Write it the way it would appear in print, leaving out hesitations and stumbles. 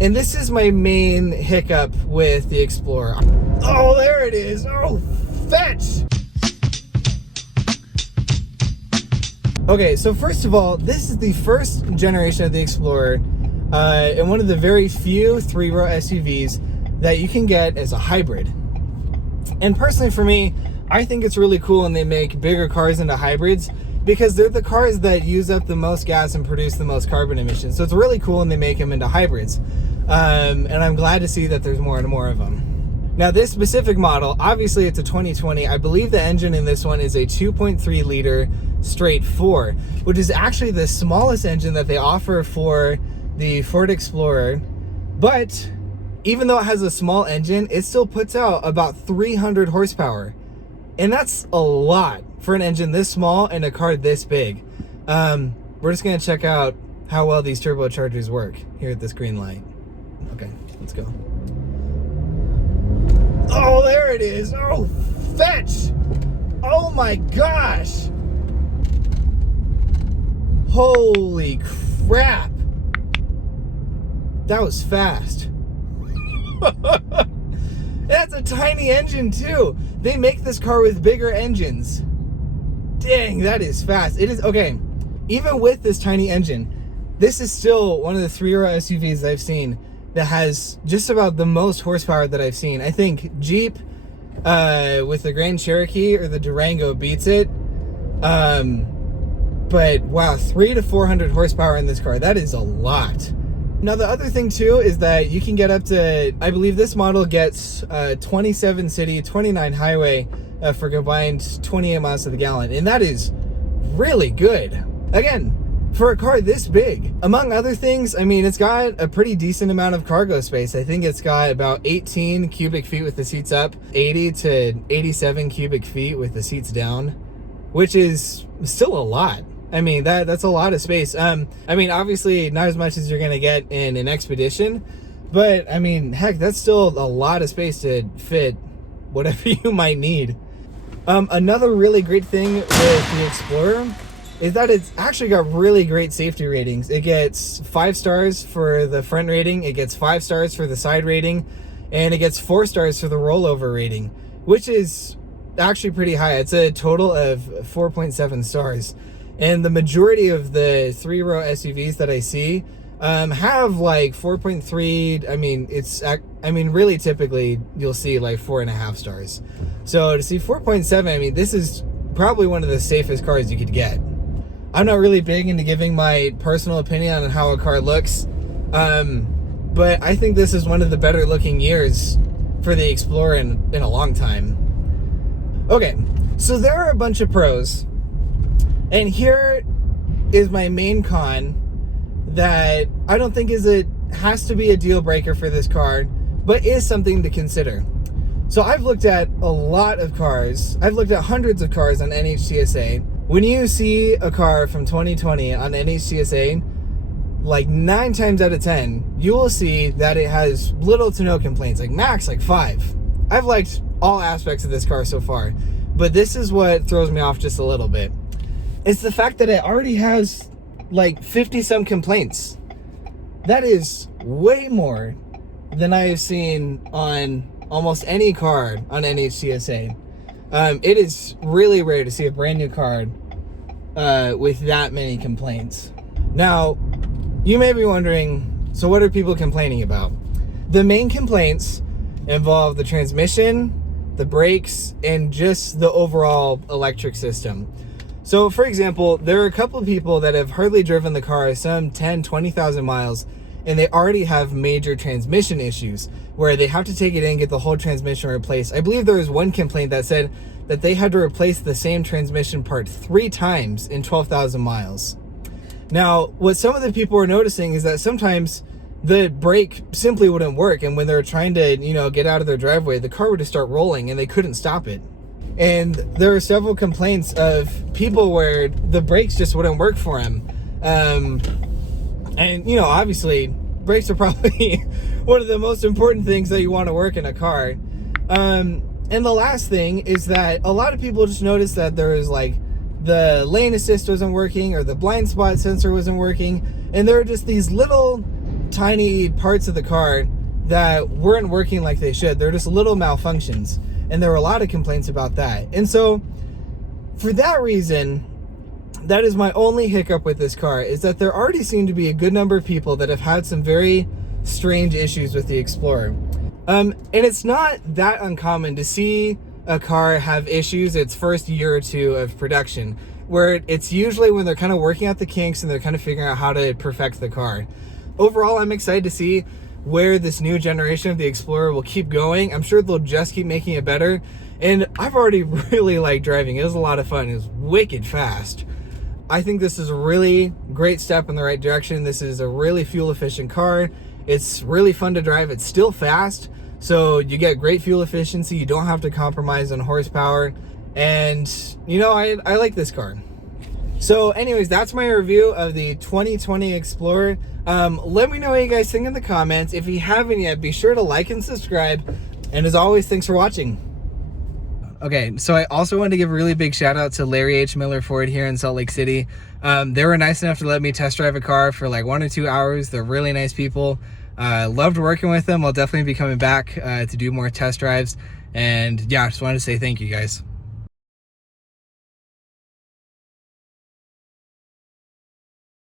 And this is my main hiccup with the Explorer. Oh, there it is. Oh, fetch. Okay, so first of all, this is the first generation of the Explorer, and one of the very few three-row SUVs that you can get as a hybrid. And personally for me, I think it's really cool when they make bigger cars into hybrids, because they're the cars that use up the most gas and produce the most carbon emissions. So it's really cool when they make them into hybrids. And I'm glad to see that there's more and more of them. Now this specific model, obviously it's a 2020. I believe the engine in this one is a 2.3 liter straight 4, which is actually the smallest engine that they offer for the Ford Explorer. But even though it has a small engine, it still puts out about 300 horsepower. And that's a lot for an engine this small and a car this big. We're just gonna check out how well these turbochargers work here at this green light. Okay, let's go. Oh, there it is. Oh, fetch. Oh my gosh. Holy crap. That was fast. That's a tiny engine too. They make this car with bigger engines. Dang, that is fast. It is, okay, even with this tiny engine, this is still one of the three-row SUVs I've seen that has just about the most horsepower that I've seen. I think Jeep with the Grand Cherokee or the Durango beats it. But wow, 300 to 400 horsepower in this car. That is a lot. Now the other thing too is that you can get up to, I believe this model gets 27 city, 29 highway for combined 28 miles to the gallon. And that is really good. Again, for a car this big. Among other things, I mean, it's got a pretty decent amount of cargo space. I think it's got about 18 cubic feet with the seats up, 80 to 87 cubic feet with the seats down, which is still a lot. I mean, that's a lot of space. I mean, obviously not as much as you're gonna get in an Expedition, but I mean, heck, that's still a lot of space to fit whatever you might need. Another really great thing with the Explorer is that it's actually got really great safety ratings. It gets 5 stars for the front rating, it gets 5 stars for the side rating, and it gets 4 stars for the rollover rating, which is actually pretty high. It's a total of 4.7 stars. And the majority of the three-row SUVs that I see have like 4.3. I mean, really typically you'll see like 4.5 stars. So to see 4.7, I mean, this is probably one of the safest cars you could get. I'm not really big into giving my personal opinion on how a car looks, but I think this is one of the better looking years for the Explorer in a long time. Okay, so there are a bunch of pros. And here is my main con that I don't think has to be a deal breaker for this car, but is something to consider. So I've looked at a lot of cars. I've looked at hundreds of cars on NHTSA. When you see a car from 2020 on NHTSA, like 9 times out of 10, you will see that it has little to no complaints, like max like 5. I've liked all aspects of this car so far, but this is what throws me off just a little bit. It's the fact that it already has like 50 some complaints. That is way more than I have seen on almost any car on NHTSA. It is really rare to see a brand new car with that many complaints. Now, you may be wondering, so what are people complaining about? The main complaints involve the transmission, the brakes, and just the overall electric system. So for example, there are a couple of people that have hardly driven the car some 10, 20,000 miles, and they already have major transmission issues where they have to take it in, get the whole transmission replaced. I believe there was one complaint that said that they had to replace the same transmission part 3 times in 12,000 miles. Now, what some of the people were noticing is that sometimes the brake simply wouldn't work, and when they were trying to, get out of their driveway, the car would just start rolling and they couldn't stop it. And there were several complaints of people where the brakes just wouldn't work for them. And obviously brakes are probably one of the most important things that you want to work in a car. And the last thing is that a lot of people just noticed that there was like the lane assist wasn't working or the blind spot sensor wasn't working. And there are just these little tiny parts of the car that weren't working like they should. They're just little malfunctions, and there were a lot of complaints about that. And so for that reason, that is my only hiccup with this car, is that there already seem to be a good number of people that have had some very strange issues with the Explorer. And it's not that uncommon to see a car have issues its first year or two of production, where it's usually when they're kind of working out the kinks and they're kind of figuring out how to perfect the car. Overall, I'm excited to see where this new generation of the Explorer will keep going. I'm sure they'll just keep making it better. And I've already really liked driving. It was a lot of fun. It was wicked fast. I think this is a really great step in the right direction. This is a really fuel efficient car. It's really fun to drive. It's still fast, so you get great fuel efficiency. You don't have to compromise on horsepower. And you know, I like this car. So anyways, that's my review of the 2020 Explorer. Let me know what you guys think in the comments. If you haven't yet, be sure to like and subscribe. And as always, thanks for watching. Okay, so I also wanted to give a really big shout out to Larry H. Miller Ford here in Salt Lake City. They were nice enough to let me test drive a car for like 1 or 2 hours. They're really nice people. Loved working with them. I'll definitely be coming back to do more test drives. And yeah, I just wanted to say thank you guys.